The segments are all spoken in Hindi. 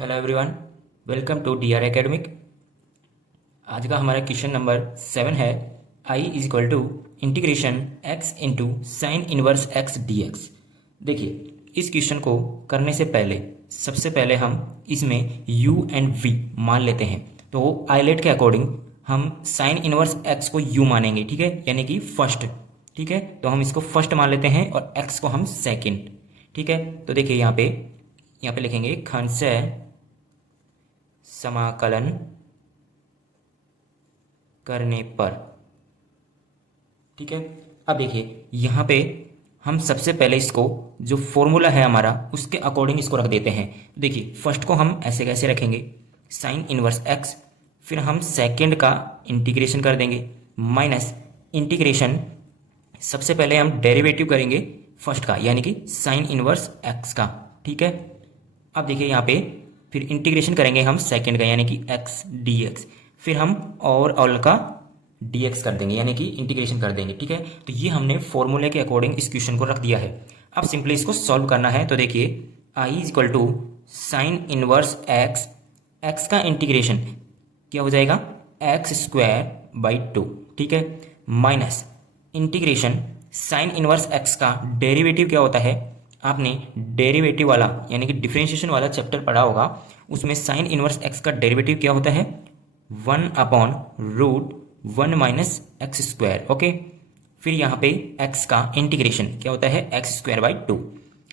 Hello everyone, welcome to D R academic. आज का हमारा क्वेश्चन नंबर 7 है। I is equal to integration x into sine inverse x d x. देखिए, इस क्वेश्चन को करने से पहले सबसे पहले हम इसमें u एंड v मान लेते हैं। तो आइलेट के अकॉर्डिंग हम साइन इनवर्स x को u मानेंगे, ठीक है, यानी कि फर्स्ट। ठीक है, तो हम इसको फर्स्ट मान लेते हैं और x को हम सेकंड। ठीक है, तो देखिए यहाँ पे लिखेंगे खंडशः समाकलन करने पर। ठीक है, अब देखिए यहाँ पे हम सबसे पहले इसको जो फॉर्मूला है हमारा उसके अकॉर्डिंग इसको रख देते हैं। देखिए फर्स्ट को हम ऐसे कैसे रखेंगे, साइन इनवर्स एक्स, फिर हम सेकंड का इंटीग्रेशन कर देंगे माइनस इंटीग्रेशन। सबसे पहले हम डेरिवेटिव करेंगे फर्स्ट का, यानी कि साइन इनवर्स एक्स का। ठीक है, अब देखिए यहाँ पे फिर इंटीग्रेशन करेंगे हम सेकंड का, यानी कि एक्स डी एक्स, फिर हम और ऑल का डी एक्स कर देंगे, यानी कि इंटीग्रेशन कर देंगे। ठीक है, तो ये हमने फॉर्मूले के अकॉर्डिंग इस क्वेश्चन को रख दिया है। अब सिंपली इसको सॉल्व करना है। तो देखिए I is equal to sine inverse x, x का इंटीग्रेशन क्या हो जाएगा, एक्स स्क्वायर बाई टू। ठीक है, minus integration sine inverse x का डेरिवेटिव क्या होता है, आपने डेरिवेटिव वाला यानी कि डिफरेंशिएशन वाला चैप्टर पढ़ा होगा, उसमें साइन इनवर्स एक्स का डेरिवेटिव क्या होता है, 1/√1 माइनस एक्स स्क्वायर। ओके, फिर यहाँ पे एक्स का इंटीग्रेशन क्या होता है, एक्स स्क्वायर बाई टू,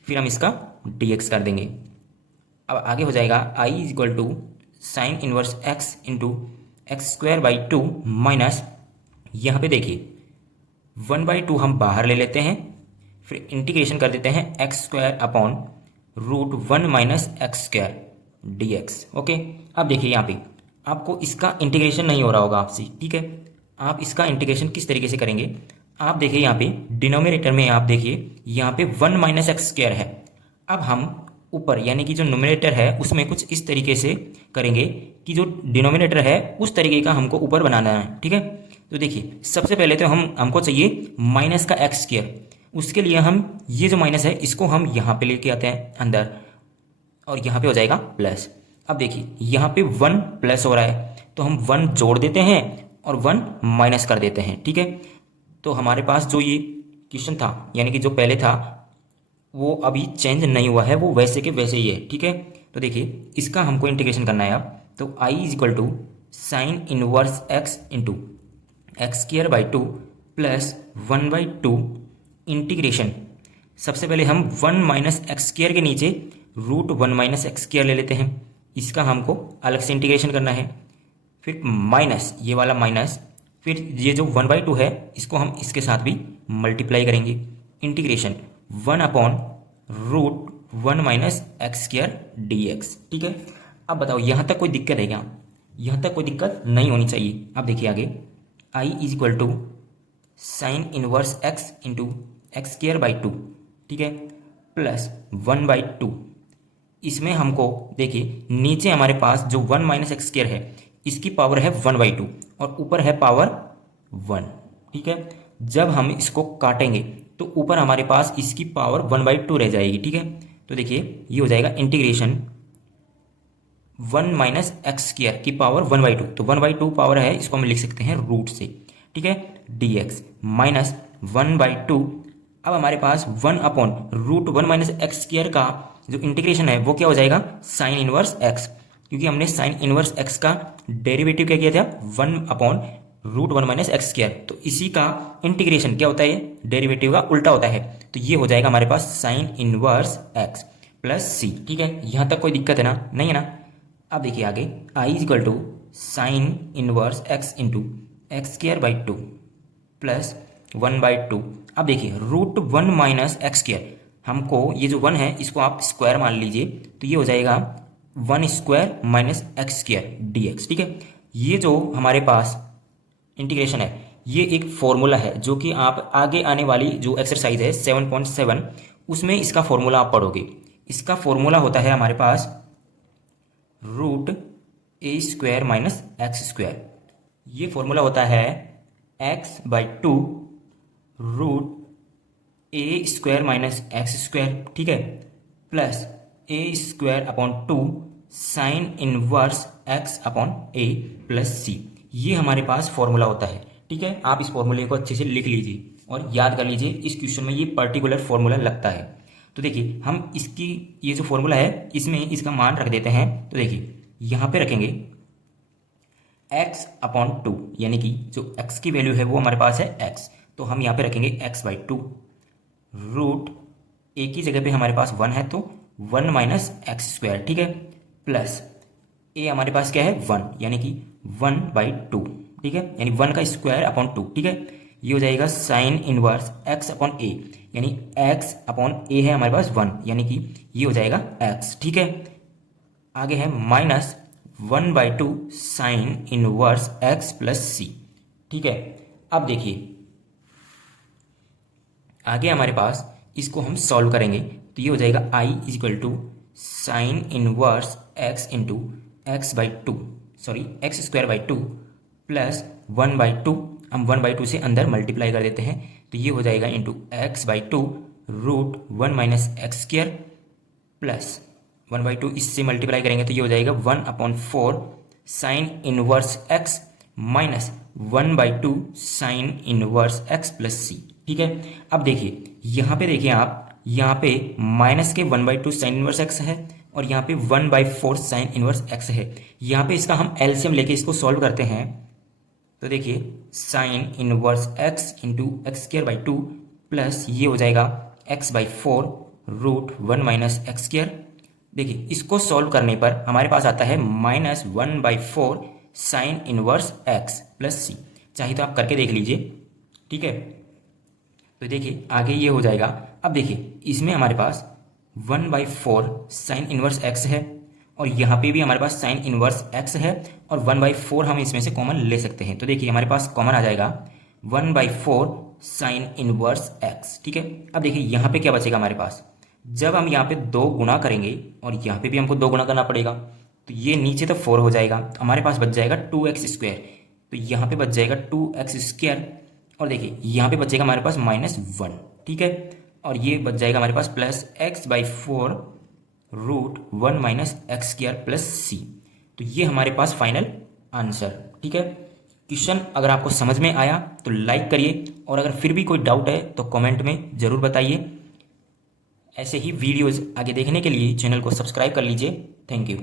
फिर हम इसका डी एक्स कर देंगे। अब आगे हो जाएगा I is equal to sine inverse x into x square by two minus, यहाँ पे देखिए 1/2 हम बाहर ले लेते हैं, फिर इंटीग्रेशन कर देते हैं x square upon √1 minus x square D x. Okay, अब देखिए यहाँ पे आपको इसका इंटीग्रेशन नहीं हो रहा होगा आपसे। ठीक है, आप इसका इंटीग्रेशन किस तरीके से करेंगे, आप देखिए यहाँ पे डिनोमिनेटर में आप देखिए यहाँ पे 1 माइनस एक्स स्क्वायर है। अब हम ऊपर यानी कि जो नोमिनेटर है उसमें कुछ इस तरीके से करेंगे कि जो डिनोमिनेटर है उस तरीके का हमको ऊपर बनाना है। ठीक है, तो देखिए सबसे पहले तो हमको चाहिए माइनस का एक्स स्क्वायर, उसके लिए हम ये जो माइनस है इसको हम यहाँ पे लेके आते हैं अंदर, और यहाँ पे हो जाएगा प्लस। अब देखिए यहाँ पे 1 प्लस हो रहा है, तो हम 1 जोड़ देते हैं और 1 माइनस कर देते हैं। ठीक है, तो हमारे पास जो ये क्वेश्चन था यानी कि जो पहले था वो अभी चेंज नहीं हुआ है, वो वैसे के वैसे ही है। ठीक है, तो देखिए इसका हमको इंटीग्रेशन करना है अब। तो I is equal to sine inverse x into x square by two plus 1/2 integration. सबसे पहले हम 1 माइनस एक्स स्क्वायर के नीचे √1 माइनस एक्स स्क्वायर ले लेते हैं, इसका हमको अलग से इंटीग्रेशन करना है। फिर माइनस ये वाला माइनस, फिर ये जो 1/2 है इसको हम इसके साथ भी मल्टीप्लाई करेंगे, integration 1/√1 minus x square D x. ठीक है, अब बताओ यहाँ तक कोई दिक्कत है क्या, यहाँ तक कोई दिक्कत नहीं होनी चाहिए। अब देखिए आगे I is equal to sine inverse x into x square by two, ठीक है, प्लस 1/2। इसमें हमको देखिए नीचे हमारे पास जो 1 माइनस एक्स स्क्वायर है इसकी पावर है 1/2 और ऊपर है पावर 1। ठीक है, जब हम इसको काटेंगे तो ऊपर हमारे पास इसकी पावर 1/2 रह जाएगी। ठीक है, तो देखिए ये हो जाएगा इंटीग्रेशन 1 माइनस एक्स स्क्वायर की पावर 1/2, तो 1/2 पावर है, इसको हम लिख सकते हैं रूट से। ठीक है, डी एक्स माइनस 1/2। अब हमारे पास 1/√1 माइनस एक्स स्क्वायर का जो इंटीग्रेशन है वो क्या हो जाएगा, साइन इनवर्स एक्स, क्योंकि हमने साइन इनवर्स एक्स का डेरिवेटिव क्या किया था, 1/√1 माइनस एक्स स्क्वायर, तो इसी का इंटीग्रेशन क्या होता है, डेरिवेटिव का उल्टा होता है, तो ये हो जाएगा हमारे पास sign inverse x plus c. ठीक है, यहाँ तक कोई दिक्कत है ना, नहीं है ना। अब देखिए आगे I is equal to sine inverse x into x square by two plus 1/2। अब देखिए √1 माइनस एक्स स्क्वायर, हमको ये जो 1 है इसको आप स्क्वायर मान लीजिए, तो ये हो जाएगा 1 square minus x square D x. ठीक है, ये जो हमारे पास इंटीग्रेशन है ये एक फॉर्मूला है जो कि आप आगे आने वाली जो एक्सरसाइज है 7.7 उसमें इसका फॉर्मूला आप पढ़ोगे। इसका फॉर्मूला होता है हमारे पास √a² माइनस एक्स स्क्वायर, ये फॉर्मूला होता है x/2 √a² minus x square. ठीक है, plus a² upon 2 sine inverse x upon a plus c. ये हमारे पास फॉर्मूला होता है। ठीक है, आप इस फॉर्मूले को अच्छे से लिख लीजिए और याद कर लीजिए, इस क्वेश्चन में ये पर्टिकुलर फॉर्मूला लगता है। तो देखिए हम इसकी ये जो फॉर्मूला है इसमें इसका मान रख देते हैं। तो देखिए यहाँ पे रखेंगे x अपॉन 2, यानी कि जो x की वैल्यू है वो हमारे पास है x, तो हम यहाँ पे रखेंगे x/2 रूट a की जगह पे हमारे पास 1 है तो 1 माइनस एक्स स्क्वायर। ठीक है, प्लस a हमारे पास क्या है 1, यानी कि 1/2। ठीक है, यानी 1 का स्क्वायर अपॉन 2। ठीक है, ये हो जाएगा sign inverse x upon a, यानी x अपॉन a है हमारे पास 1, यानी कि ये हो जाएगा x। ठीक है, आगे है minus 1/2 sine inverse x plus c. ठीक है, अब देखिए आगे हमारे पास इसको हम सॉल्व करेंगे तो ये हो जाएगा i is equal to sine inverse x into x square by 2 plus 1/2, हम 1/2 से अंदर मल्टीप्लाई कर देते हैं तो ये हो जाएगा into x/2 root 1 minus x square plus 1/2 इससे मल्टीप्लाई करेंगे तो ये हो जाएगा 1/4 sine inverse x minus 1/2 sine inverse x plus c. ठीक है, अब देखिए यहाँ पे देखिए आप, यहाँ पे माइनस के 1/2 साइन इनवर्स x है और यहाँ पे 1/4 साइन इनवर्स x है। यहाँ पे इसका हम एलसीएम लेके इसको सॉल्व करते हैं तो देखिए sign inverse x into x²/2 plus ये हो जाएगा x/4 root 1 minus x square. देखिए इसको सॉल्व करने पर हमारे पास आता है minus 1/4 sine inverse x plus c. चाहे तो आप करके देख लीजिए। ठीक है, तो देखिए आगे ये हो जाएगा। अब देखिए इसमें हमारे पास 1/4 साइन इनवर्स x है और यहाँ पे भी हमारे पास साइन इनवर्स x है और 1/4 हम इसमें से कॉमन ले सकते हैं। तो देखिए हमारे पास कॉमन आ जाएगा 1/4 साइन इनवर्स x। ठीक है, अब देखिए यहाँ पे क्या बचेगा हमारे पास, जब हम यहाँ पे 2 गुना करेंगे और यहाँ पे भी हमको 2 गुना करना पड़ेगा तो ये नीचे तो 4 हो जाएगा, हमारे पास बच जाएगा 2x²। तो यहाँ पे बच जाएगा 2x² और देखिए यहाँ पे बचेगा हमारे पास -1। ठीक है, और ये बच जाएगा हमारे पास plus x/4 root 1 minus x square plus c. तो ये हमारे पास फाइनल आंसर। ठीक है, क्वेश्चन अगर आपको समझ में आया तो लाइक करिए और अगर फिर भी कोई डाउट है तो कमेंट में ज़रूर बताइए। ऐसे ही वीडियोज़ आगे देखने के लिए चैनल को सब्सक्राइब कर लीजिए। Thank you.